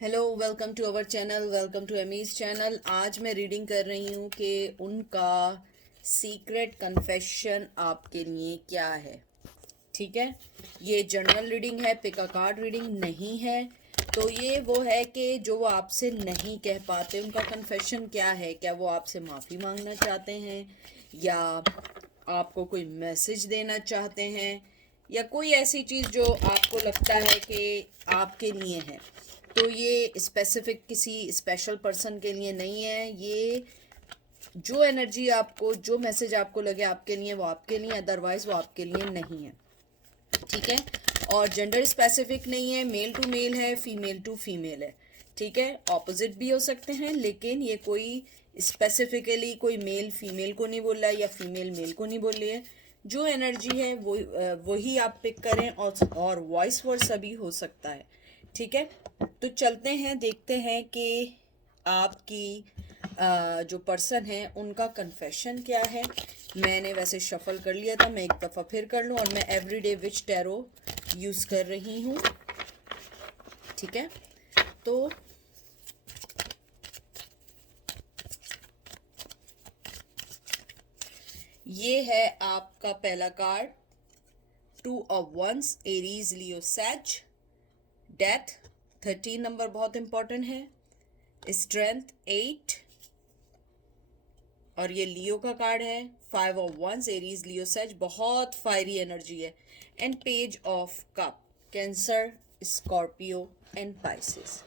Hello, welcome to our channel, welcome to Amy's channel. आज मैं reading कर रही हूँ कि उनका सीक्रेट कन्फेशन आपके लिए क्या है। ठीक है, ये जनरल रीडिंग है, पिक अ कार्ड रीडिंग नहीं है। तो ये वो है कि जो वो आपसे नहीं कह पाते, उनका कन्फेशन क्या है। क्या वो आपसे माफ़ी मांगना चाहते हैं, या आपको कोई मैसेज देना चाहते हैं, या कोई ऐसी चीज़ जो आपको लगता है कि आपके लिए है। तो ये स्पेसिफिक किसी स्पेशल पर्सन के लिए नहीं है। ये जो एनर्जी आपको, जो मैसेज आपको लगे आपके लिए, वो आपके लिए, अदरवाइज वो आपके लिए नहीं है। ठीक है, और जेंडर स्पेसिफिक नहीं है, मेल टू मेल है, फीमेल टू फीमेल है। ठीक है, ऑपोजिट भी हो सकते हैं, लेकिन ये कोई स्पेसिफिकली कोई मेल फीमेल को नहीं बोल रहा है या फीमेल मेल को नहीं बोल रही है। जो एनर्जी है वो वही आप पिक करें, और वॉइस वर्सा भी हो सकता है। ठीक है, तो चलते हैं, देखते हैं कि आपकी जो पर्सन है उनका कन्फेशन क्या है। मैंने वैसे शफल कर लिया था, मैं एक दफ़ा फिर कर लूँ, और मैं एवरीडे विच टैरो यूज़ कर रही हूँ। ठीक है, तो ये है आपका पहला card, 2 of wands, Aries Leo सैज, डेथ 13 नंबर बहुत इंपॉर्टेंट है, स्ट्रेंथ 8, और ये लियो का कार्ड है। 5 ऑफ वंस, एरीज लियो सच, बहुत फायरी एनर्जी है। And page of cup, cancer, Scorpio and Pisces.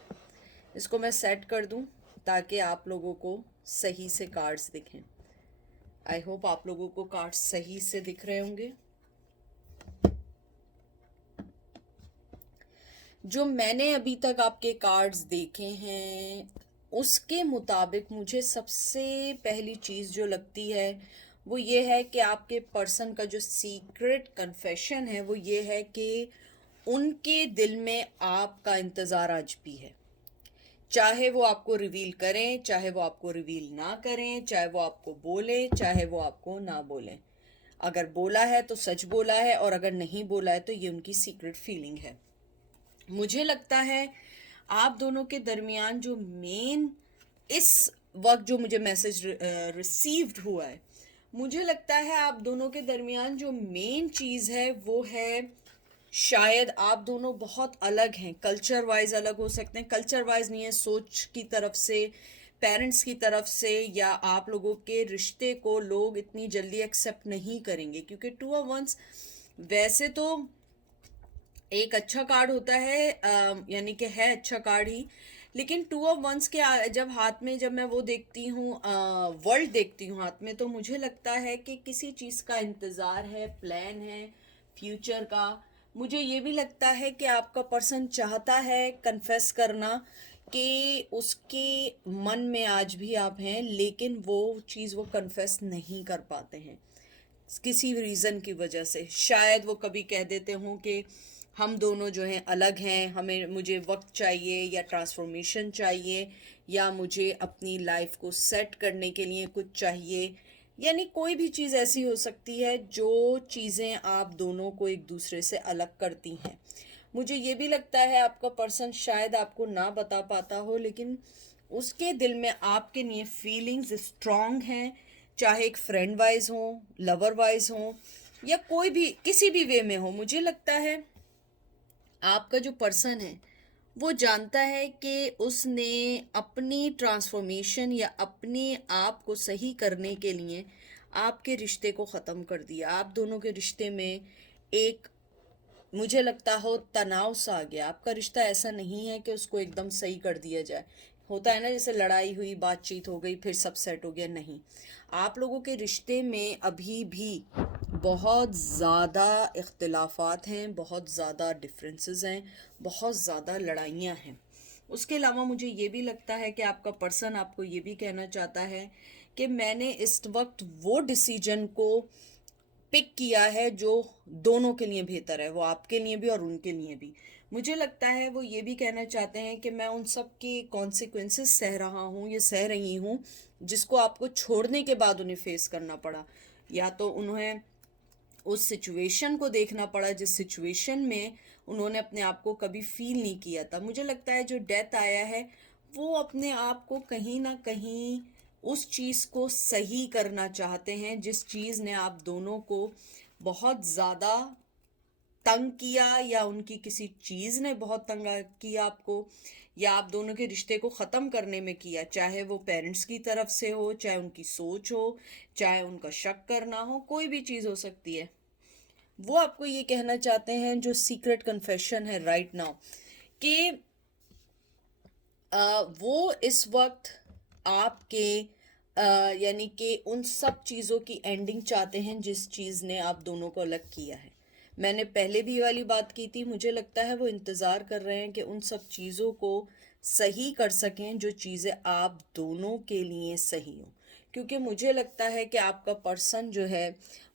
इसको मैं सेट कर दूं ताकि आप लोगों को सही से कार्ड्स दिखें। आई होप आप लोगों को कार्ड्स सही से दिख रहे होंगे। जो मैंने अभी तक आपके कार्ड्स देखे हैं उसके मुताबिक मुझे सबसे पहली चीज़ जो लगती है वो ये है कि आपके पर्सन का जो सीक्रेट कन्फेशन है वो ये है कि उनके दिल में आपका इंतज़ार आज भी है। चाहे वो आपको रिवील करें, चाहे वो आपको रिवील ना करें, चाहे वो आपको बोले, चाहे वो आपको ना बोलें। अगर बोला है तो सच बोला है, और अगर नहीं बोला है तो ये उनकी सीक्रेट फीलिंग है। मुझे लगता है आप दोनों के दरमियान जो मेन इस वक्त जो मुझे मैसेज रिसीव्ड हुआ है, मुझे लगता है आप दोनों के दरमियान जो मेन चीज़ है वो है, शायद आप दोनों बहुत अलग हैं, कल्चर वाइज अलग हो सकते हैं। कल्चर वाइज नहीं है, सोच की तरफ से, पेरेंट्स की तरफ से, या आप लोगों के रिश्ते को लोग इतनी जल्दी एक्सेप्ट नहीं करेंगे। क्योंकि 2 ऑफ वंस वैसे तो एक अच्छा कार्ड होता है, यानी कि है अच्छा कार्ड ही, लेकिन 2 ऑफ वंस के जब हाथ में, जब मैं वो देखती हूँ, वर्ल्ड देखती हूँ हाथ में, तो मुझे लगता है कि किसी चीज़ का इंतज़ार है, प्लान है फ्यूचर का। मुझे ये भी लगता है कि आपका पर्सन चाहता है कन्फेस करना कि उसके मन में आज भी आप हैं, लेकिन वो चीज़ वो कन्फेस नहीं कर पाते हैं किसी रीज़न की वजह से। शायद वो कभी कह देते हों कि हम दोनों जो हैं अलग हैं, हमें, मुझे वक्त चाहिए, या ट्रांसफॉर्मेशन चाहिए, या मुझे अपनी लाइफ को सेट करने के लिए कुछ चाहिए। यानी कोई भी चीज़ ऐसी हो सकती है जो चीज़ें आप दोनों को एक दूसरे से अलग करती हैं। मुझे ये भी लगता है आपका पर्सन शायद आपको ना बता पाता हो, लेकिन उसके दिल में आपके लिए फीलिंग्स स्ट्रांग हैं। चाहे एक फ्रेंड वाइज हो, लवर वाइज हो, या कोई भी किसी भी वे में हो। मुझे लगता है आपका जो पर्सन है वो जानता है कि उसने अपनी ट्रांसफॉर्मेशन या अपने आप को सही करने के लिए आपके रिश्ते को ख़त्म कर दिया। आप दोनों के रिश्ते में एक, मुझे लगता हो, तनाव सा आ गया। आपका रिश्ता ऐसा नहीं है कि उसको एकदम सही कर दिया जाए। होता है ना, जैसे लड़ाई हुई, बातचीत हो गई, फिर सब सेट हो गया। नहीं, आप लोगों के रिश्ते में अभी भी बहुत ज़्यादा इख्तिलाफात हैं, बहुत ज़्यादा डिफरेंसेस हैं, बहुत ज़्यादा लड़ाइयाँ हैं। उसके अलावा मुझे ये भी लगता है कि आपका पर्सन आपको ये भी कहना चाहता है कि मैंने इस वक्त वो डिसीजन को पिक किया है जो दोनों के लिए बेहतर है, वो आपके लिए भी और उनके लिए भी। मुझे लगता है वो ये भी कहना चाहते हैं कि मैं उन सब के कॉन्सिक्वेंसेस सह रहा हूँ, ये सह रही हूँ, जिसको आपको छोड़ने के बाद उन्हें फेस करना पड़ा, या तो उन्हें उस सिचुएशन को देखना पड़ा जिस सिचुएशन में उन्होंने अपने आप को कभी फील नहीं किया था। मुझे लगता है जो डेथ आया है वो अपने आप को कहीं ना कहीं उस चीज़ को सही करना चाहते हैं जिस चीज़ ने आप दोनों को बहुत ज़्यादा तंग किया, या उनकी किसी चीज़ ने बहुत तंग किया आपको, या आप दोनों के रिश्ते को ख़त्म करने में किया, चाहे वो पेरेंट्स की तरफ से हो, चाहे उनकी सोच हो, चाहे उनका शक करना हो, कोई भी चीज़ हो सकती है। वो आपको ये कहना चाहते हैं, जो सीक्रेट कन्फेशन है राइट नाउ, कि वो इस वक्त आपके यानी कि उन सब चीज़ों की एंडिंग चाहते हैं जिस चीज़ ने आप दोनों को अलग किया है। मैंने पहले भी ये वाली बात की थी, मुझे लगता है वो इंतज़ार कर रहे हैं कि उन सब चीज़ों को सही कर सकें जो चीज़ें आप दोनों के लिए सही हो। क्योंकि मुझे लगता है कि आपका पर्सन जो है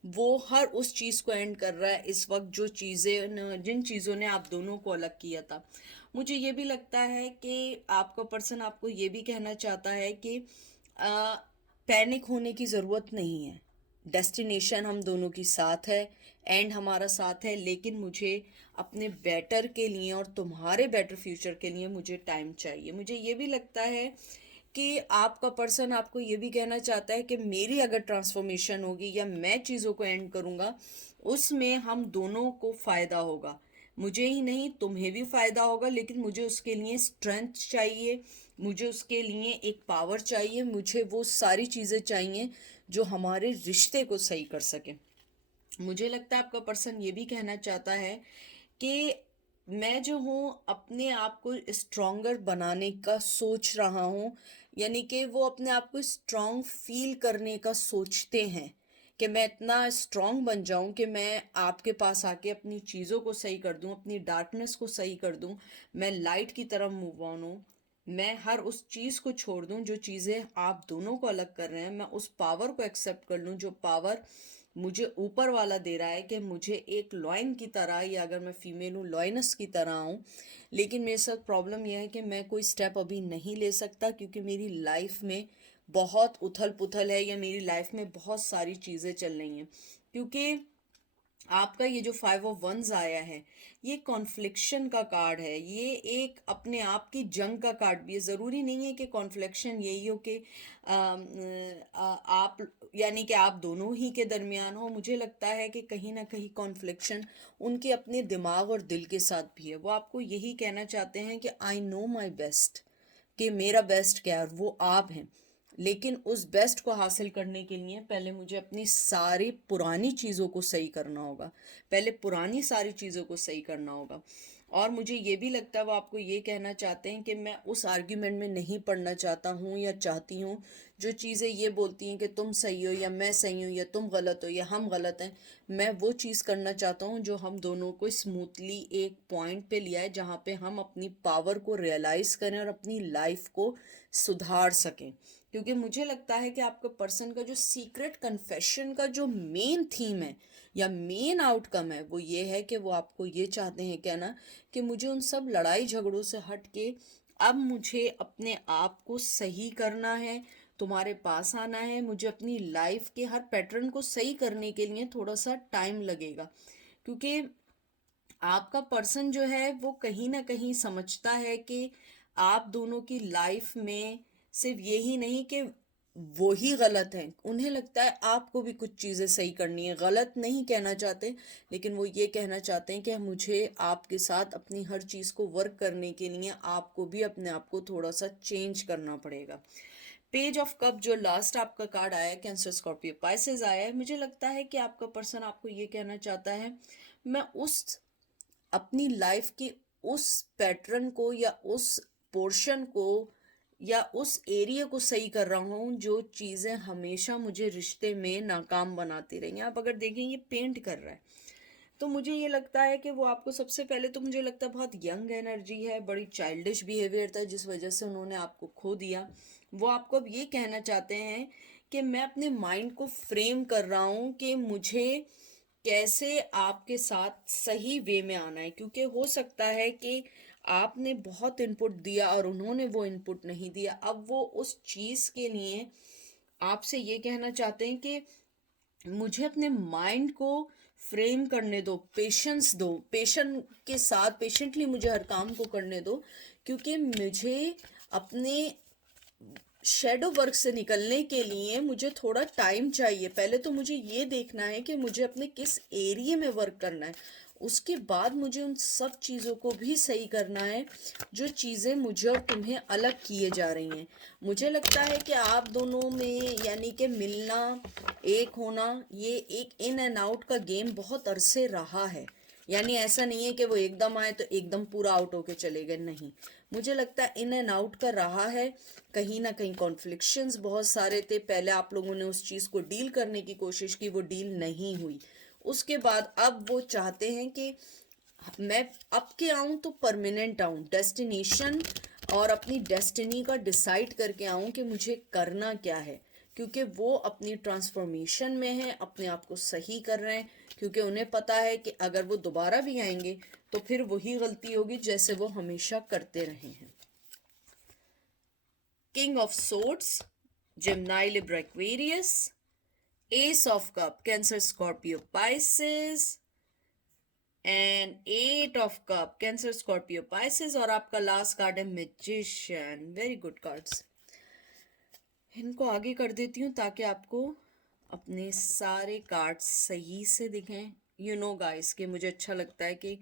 वो हर उस चीज़ को एंड कर रहा है इस वक्त जो चीज़ें जिन चीज़ों ने आप दोनों को अलग किया था। मुझे ये भी लगता है कि आपका पर्सन आपको ये भी कहना चाहता है कि पैनिक होने की ज़रूरत नहीं है। डेस्टिनेशन हम दोनों की साथ है, एंड हमारा साथ है, लेकिन मुझे अपने बेटर के लिए और तुम्हारे बेटर फ्यूचर के लिए मुझे टाइम चाहिए। मुझे ये भी लगता है कि आपका पर्सन आपको ये भी कहना चाहता है कि मेरी अगर ट्रांसफॉर्मेशन होगी या मैं चीज़ों को एंड करूँगा, उसमें हम दोनों को फ़ायदा होगा। मुझे ही नहीं, तुम्हें भी फ़ायदा होगा, लेकिन मुझे उसके लिए स्ट्रेंथ चाहिए, मुझे उसके लिए एक पावर चाहिए, मुझे वो सारी चीज़ें चाहिए जो हमारे रिश्ते को सही कर सके। मुझे लगता है आपका पर्सन ये भी कहना चाहता है कि मैं जो हूँ अपने आप को स्ट्रोंगर बनाने का सोच रहा हूँ, यानी कि वो अपने आप को स्ट्रोंग फील करने का सोचते हैं कि मैं इतना स्ट्रोंग बन जाऊं कि मैं आपके पास आके अपनी चीज़ों को सही कर दूं, अपनी डार्कनेस को सही कर दूं, मैं लाइट की तरफ मूव ऑन हूँ, मैं हर उस चीज़ को छोड़ दूं जो चीज़ें आप दोनों को अलग कर रहे हैं, मैं उस पावर को एक्सेप्ट कर लूं जो पावर मुझे ऊपर वाला दे रहा है कि मुझे एक लॉयन की तरह, या अगर मैं फीमेल हूँ लॉयनस की तरह हूँ। लेकिन मेरे साथ प्रॉब्लम यह है कि मैं कोई स्टेप अभी नहीं ले सकता क्योंकि मेरी लाइफ में बहुत उथल पुथल है, या मेरी लाइफ में बहुत सारी चीज़ें चल रही हैं। क्योंकि आपका ये जो 5 ऑफ वंस आया है, ये कॉन्फ्लिक्शन का कार्ड है, ये एक अपने आप की जंग का कार्ड भी है। ज़रूरी नहीं है कि कॉन्फ्लिक्शन यही हो कि आप यानी कि आप दोनों ही के दरमियान हो। मुझे लगता है कि कहीं ना कहीं कॉन्फ्लिक्शन उनके अपने दिमाग और दिल के साथ भी है। वो आपको यही कहना चाहते हैं कि आई नो माई बेस्ट, कि मेरा बेस्ट क्या है, और वो आप हैं। लेकिन उस बेस्ट को हासिल करने के लिए पहले मुझे अपनी सारी पुरानी चीज़ों को सही करना होगा, पहले पुरानी सारी चीज़ों को सही करना होगा। और मुझे ये भी लगता है वो आपको ये कहना चाहते हैं कि मैं उस आर्ग्यूमेंट में नहीं पढ़ना चाहता हूँ या चाहती हूँ जो चीज़ें ये बोलती हैं कि तुम सही हो या मैं सही हूँ, या तुम गलत हो या हम गलत हैं। मैं वो चीज़ करना चाहता हूँ जो हम दोनों को स्मूथली एक पॉइंट पे लिया है जहाँ पे हम अपनी पावर को रियलाइज़ करें और अपनी लाइफ को सुधार सकें। क्योंकि मुझे लगता है कि आपका पर्सन का जो सीक्रेट कन्फेशन का जो मेन थीम है या मेन आउटकम है वो ये है कि वो आपको ये चाहते हैं कहना कि मुझे उन सब लड़ाई झगड़ों से हट के अब मुझे अपने आप को सही करना है, तुम्हारे पास आना है। मुझे अपनी लाइफ के हर पैटर्न को सही करने के लिए थोड़ा सा टाइम लगेगा, क्योंकि आपका पर्सन जो है वो कहीं ना कहीं समझता है कि आप दोनों की लाइफ में सिर्फ यही नहीं कि वो ही गलत हैं, उन्हें लगता है आपको भी कुछ चीज़ें सही करनी है। गलत नहीं कहना चाहते, लेकिन वो ये कहना चाहते हैं कि मुझे आपके साथ अपनी हर चीज़ को वर्क करने के लिए आपको भी अपने आप को थोड़ा सा चेंज करना पड़ेगा। पेज ऑफ कप जो लास्ट आपका कार्ड आया है, कैंसर स्कॉर्पियो पाइसेस आया है, मुझे लगता है कि आपका पर्सन आपको ये कहना चाहता है मैं उस अपनी लाइफ के उस पैटर्न को या उस पोर्शन को या उस एरिया को सही कर रहा हूँ जो चीज़ें हमेशा मुझे रिश्ते में नाकाम बनाती रही हैं। आप अगर देखें ये पेंट कर रहा है, तो मुझे ये लगता है कि वो आपको सबसे पहले तो मुझे लगता है बहुत यंग एनर्जी है, बड़ी चाइल्डिश बिहेवियर था जिस वजह से उन्होंने आपको खो दिया। वो आपको अब ये कहना चाहते हैं कि मैं अपने माइंड को फ्रेम कर रहा हूँ कि मुझे कैसे आपके साथ सही वे में आना है, क्योंकि हो सकता है कि आपने बहुत इनपुट दिया और उन्होंने वो इनपुट नहीं दिया। अब वो उस चीज़ के लिए आपसे ये कहना चाहते हैं कि मुझे अपने माइंड को फ्रेम करने दो, पेशेंस दो, के साथ पेशेंटली मुझे हर काम को करने दो, क्योंकि मुझे अपने शेडो वर्क से निकलने के लिए मुझे थोड़ा टाइम चाहिए। पहले तो मुझे ये देखना है कि मुझे अपने किस एरिया में वर्क करना है, उसके बाद मुझे उन सब चीज़ों को भी सही करना है जो चीज़ें मुझे और तुम्हें अलग किए जा रही हैं। मुझे लगता है कि आप दोनों में यानी कि मिलना, एक होना, ये एक इन एंड आउट का गेम बहुत अरसे रहा है। यानी ऐसा नहीं है कि वो एकदम आए तो एकदम पूरा आउट होके चले गए, नहीं। मुझे लगता है इन एंड आउट का रहा है। कहीं ना कहीं कॉन्फ्लिक्शंस बहुत सारे थे, पहले आप लोगों ने उस चीज़ को डील करने की कोशिश की, वो डील नहीं हुई। उसके बाद अब वो चाहते हैं कि मैं अब के आऊँ तो परमानेंट आऊँ, डेस्टिनेशन और अपनी डेस्टिनी का डिसाइड करके आऊँ कि मुझे करना क्या है, क्योंकि वो अपनी ट्रांसफॉर्मेशन में है, अपने आप को सही कर रहे हैं, क्योंकि उन्हें पता है कि अगर वो दोबारा भी आएंगे तो फिर वही गलती होगी जैसे वो हमेशा करते रहे हैं। King of swords, Gemini, Libra, Aquarius, ace of cup, cancer, Scorpio, Pisces, and eight of cup, cancer, Scorpio, Pisces, और आपका लास्ट कार्ड है मैजिशियन। Very good cards. इनको आगे कर देती हूँ ताकि आपको अपने सारे कार्ड्स सही से दिखें। यू नो गाइस कि मुझे अच्छा लगता है कि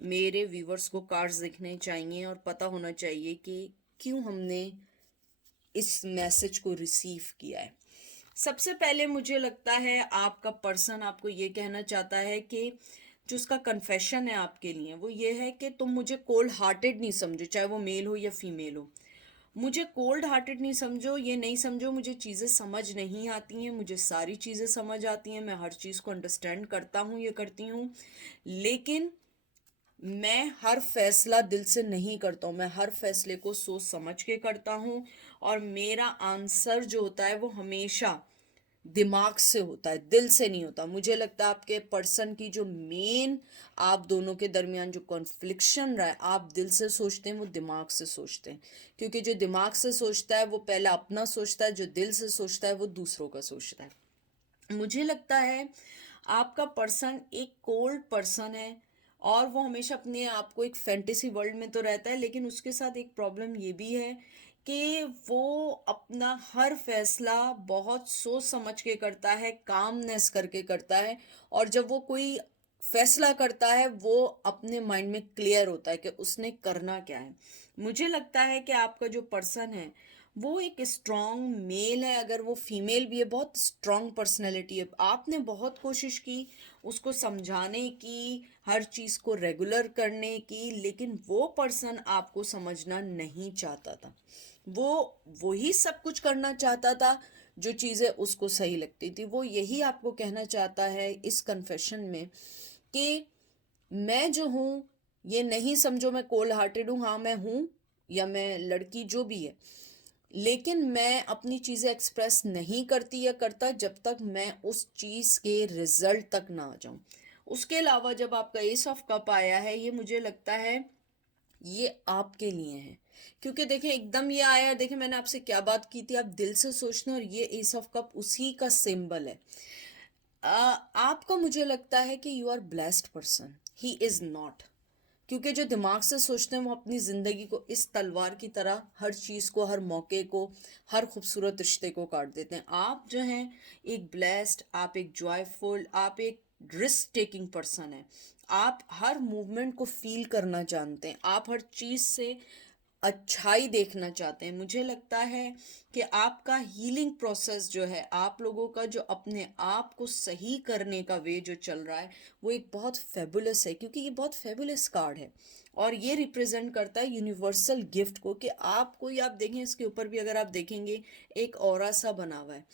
मेरे व्यूवर्स को कार्ड्स दिखने चाहिए और पता होना चाहिए कि क्यों हमने इस मैसेज को रिसीव किया है। सबसे पहले मुझे लगता है आपका पर्सन आपको ये कहना चाहता है कि जो उसका कन्फेशन है आपके लिए वो ये है कि तुम मुझे कोल्ड हार्टेड नहीं समझो, चाहे वो मेल हो या फीमेल हो। मुझे कोल्ड हार्टेड नहीं समझो, ये नहीं समझो मुझे चीज़ें समझ नहीं आती हैं, मुझे सारी चीज़ें समझ आती हैं, मैं हर चीज़ को अंडरस्टैंड करता हूँ, ये करती हूँ, लेकिन मैं हर फैसला दिल से नहीं करता हूँ, मैं हर फैसले को सोच समझ के करता हूँ, और मेरा आंसर जो होता है वो हमेशा दिमाग से होता है, दिल से नहीं होता। मुझे लगता है आपके पर्सन की जो मेन आप दोनों के दरमियान जो कॉन्फ्लिक्शन रहा है, आप दिल से सोचते हैं, वो दिमाग से सोचते हैं, क्योंकि जो दिमाग से सोचता है वो पहले अपना सोचता है, जो दिल से सोचता है वो दूसरों का सोचता है। मुझे लगता है आपका पर्सन एक कोल्ड पर्सन है, और वो हमेशा अपने आप को एक फैंटेसी वर्ल्ड में तो रहता है, लेकिन उसके साथ एक प्रॉब्लम ये भी है कि वो अपना हर फैसला बहुत सोच समझ के करता है, कामनेस करके करता है, और जब वो कोई फैसला करता है वो अपने माइंड में क्लियर होता है कि उसने करना क्या है। मुझे लगता है कि आपका जो पर्सन है वो एक स्ट्रॉन्ग मेल है, अगर वो फीमेल भी है बहुत स्ट्रॉन्ग पर्सनैलिटी है। आपने बहुत कोशिश की उसको समझाने की, हर चीज़ को रेगुलर करने की, लेकिन वो पर्सन आपको समझना नहीं चाहता था। वो वही सब कुछ करना चाहता था जो चीज़ें उसको सही लगती थी। वो यही आपको कहना चाहता है इस कन्फेशन में कि मैं जो हूँ, ये नहीं समझो मैं कोल्ड हार्टेड हूँ, हाँ मैं हूँ, या मैं लड़की जो भी है, लेकिन मैं अपनी चीज़ें एक्सप्रेस नहीं करती या करता जब तक मैं उस चीज़ के रिजल्ट तक ना आ जाऊं। उसके अलावा जब आपका एस ऑफ कप आया है, ये मुझे लगता है ये आपके लिए है, क्योंकि देखें एकदम ये आया है, देखें मैंने आपसे क्या बात की थी, आप दिल से सोचना, और ये एस ऑफ कप उसी का सिंबल है। आपका मुझे लगता है कि you are blessed person, he is not, क्योंकि जो दिमाग से सोचते हैं वो अपनी ज़िंदगी को इस तलवार की तरह हर चीज़ को, हर मौके को, हर खूबसूरत रिश्ते को काट देते हैं। आप जो हैं एक ब्लेस्ड, आप एक जॉयफुल, आप एक रिस्क टेकिंग पर्सन है। आप हर मूवमेंट को फील करना जानते हैं, आप हर चीज़ से अच्छाई देखना चाहते हैं। मुझे लगता है कि आपका हीलिंग प्रोसेस जो है, आप लोगों का जो अपने आप को सही करने का वे जो चल रहा है, वो एक बहुत फेबुलस है, क्योंकि ये बहुत फेबुलस कार्ड है, और ये रिप्रेजेंट करता है यूनिवर्सल गिफ्ट को, कि आप कोई, आप देखें इसके ऊपर भी अगर आप देखेंगे एक ऑरा सा बना हुआ है,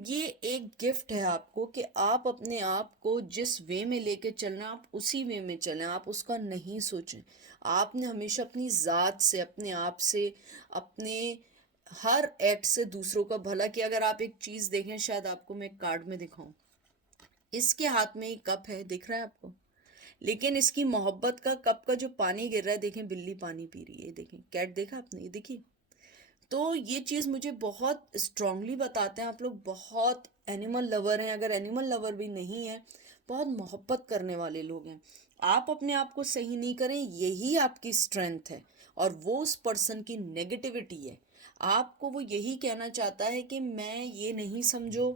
ये एक गिफ्ट है आपको कि आप अपने आप को जिस वे में लेके चलना, आप उसी वे में चलें, आप उसका नहीं सोचें। आपने हमेशा अपनी ज़ात से, अपने आप से, अपने हर एक्ट से दूसरों का भला किया। अगर आप एक चीज़ देखें, शायद आपको मैं एक कार्ड में दिखाऊं, इसके हाथ में एक कप है, दिख रहा है आपको, लेकिन इसकी मोहब्बत का कप का जो पानी गिर रहा है, देखें बिल्ली पानी पी रही है, देखें कैट, देखा आपने, ये देखिए। तो ये चीज़ मुझे बहुत स्ट्रांगली बताते हैं आप लोग बहुत एनिमल लवर हैं। अगर एनिमल लवर भी नहीं है, बहुत मोहब्बत करने वाले लोग हैं। आप अपने आप को सही नहीं करें, यही आपकी स्ट्रेंथ है और वो उस पर्सन की नेगेटिविटी है। आपको वो यही कहना चाहता है कि मैं ये नहीं समझो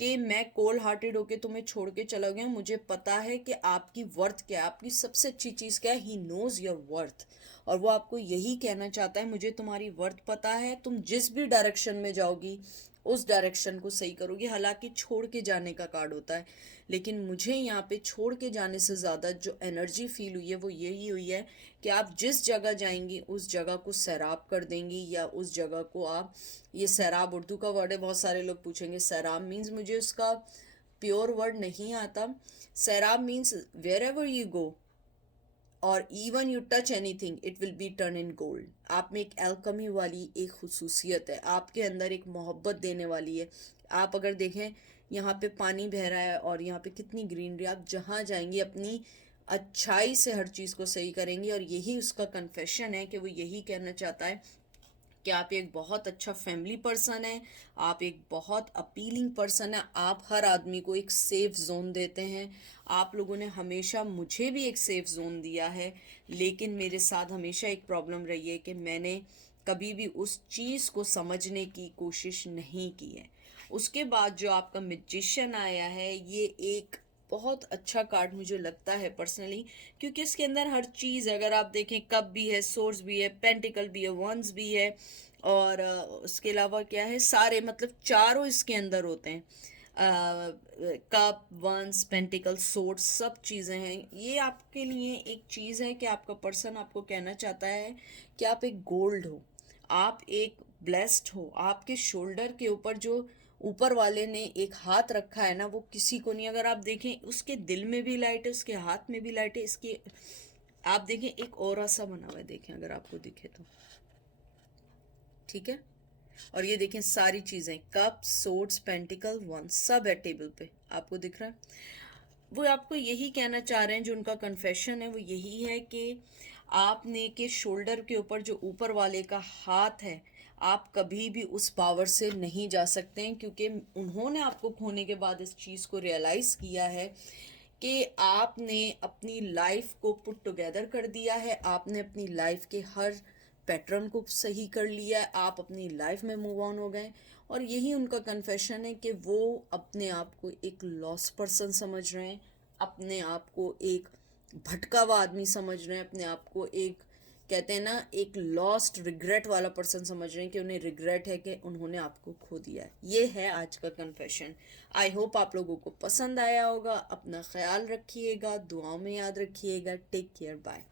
कि मैं कोल्ड हार्टेड होके तुम्हें छोड़ के चला गया, मुझे पता है कि आपकी वर्थ क्या है, आपकी सबसे अच्छी चीज़ क्या है, ही नोज़ योर वर्थ। और वो आपको यही कहना चाहता है, मुझे तुम्हारी वर्थ पता है, तुम जिस भी डायरेक्शन में जाओगी उस डायरेक्शन को सही करोगी। हालांकि छोड़ के जाने का कार्ड होता है, लेकिन मुझे यहाँ पे छोड़ के जाने से ज़्यादा जो एनर्जी फील हुई है वो यही हुई है कि आप जिस जगह जाएंगी उस जगह को सैराब कर देंगी, या उस जगह को आप, ये सैराब उर्दू का वर्ड है, बहुत सारे लोग पूछेंगे सैराब मीन्स, मुझे उसका प्योर वर्ड नहीं आता। सैराब means wherever you go और even you touch anything it will be turn in gold. आप में एक एल्कमी वाली एक खुसूसियत है, आपके अंदर एक मोहब्बत देने वाली है। आप अगर देखें यहाँ पे पानी बह रहा है और यहाँ पे कितनी ग्रीनरी, आप जहाँ जाएंगी अपनी अच्छाई से हर चीज़ को सही करेंगी। और यही उसका कन्फेशन है कि वो यही कहना चाहता है कि आप एक बहुत अच्छा फैमिली पर्सन है, आप एक बहुत अपीलिंग पर्सन है, आप हर आदमी को एक सेफ जोन देते हैं। आप लोगों ने हमेशा मुझे भी एक सेफ जोन दिया है, लेकिन मेरे साथ हमेशा एक प्रॉब्लम रही है कि मैंने कभी भी उस चीज़ को समझने की कोशिश नहीं की है। उसके बाद जो आपका मैजिशियन आया है, ये एक बहुत अच्छा कार्ड मुझे लगता है पर्सनली, क्योंकि इसके अंदर हर चीज़, अगर आप देखें, कप भी है, सोर्स भी है, पेंटिकल भी है, वंस भी है, और उसके अलावा क्या है, सारे मतलब चारों इसके अंदर होते हैं। कप, वंस, पेंटिकल, सोर्ड, सब चीज़ें हैं। ये आपके लिए एक चीज़ है कि आपका पर्सन आपको कहना चाहता है कि आप एक गोल्ड हो, आप एक ब्लेस्ड हो। आपके शोल्डर के ऊपर जो ऊपर वाले ने एक हाथ रखा है ना, वो किसी को नहीं। अगर आप देखें, उसके दिल में भी लाइट है, उसके हाथ में भी लाइट है, इसके आप देखें एक और सा बना हुआ है, देखें अगर आपको दिखे तो, ठीक है। और ये देखें सारी चीज़ें, कप, सोर्ड्स, पेंटिकल, वन, सब है टेबल पे, आपको दिख रहा है। वो आपको यही कहना चाह रहे हैं, जो उनका कन्फेशन है वो यही है कि आपने के शोल्डर के ऊपर जो ऊपर वाले का हाथ है, आप कभी भी उस पावर से नहीं जा सकते हैं, क्योंकि उन्होंने आपको खोने के बाद इस चीज़ को रियलाइज़ किया है कि आपने अपनी लाइफ को पुट टुगेदर कर दिया है, आपने अपनी लाइफ के हर पैटर्न को सही कर लिया है, आप अपनी लाइफ में मूव ऑन हो गए। और यही उनका कन्फेशन है कि वो अपने आप को एक लॉस पर्सन समझ रहे हैं, अपने आप को एक भटका हुआ आदमी समझ रहे हैं, अपने आप को एक, कहते हैं ना, एक लॉस्ट रिग्रेट वाला पर्सन समझ रहे हैं कि उन्हें रिग्रेट है कि उन्होंने आपको खो दिया है। ये है आज का कन्फेशन। आई होप आप लोगों को पसंद आया होगा। अपना ख्याल रखिएगा, दुआओं में याद रखिएगा। Take care, bye.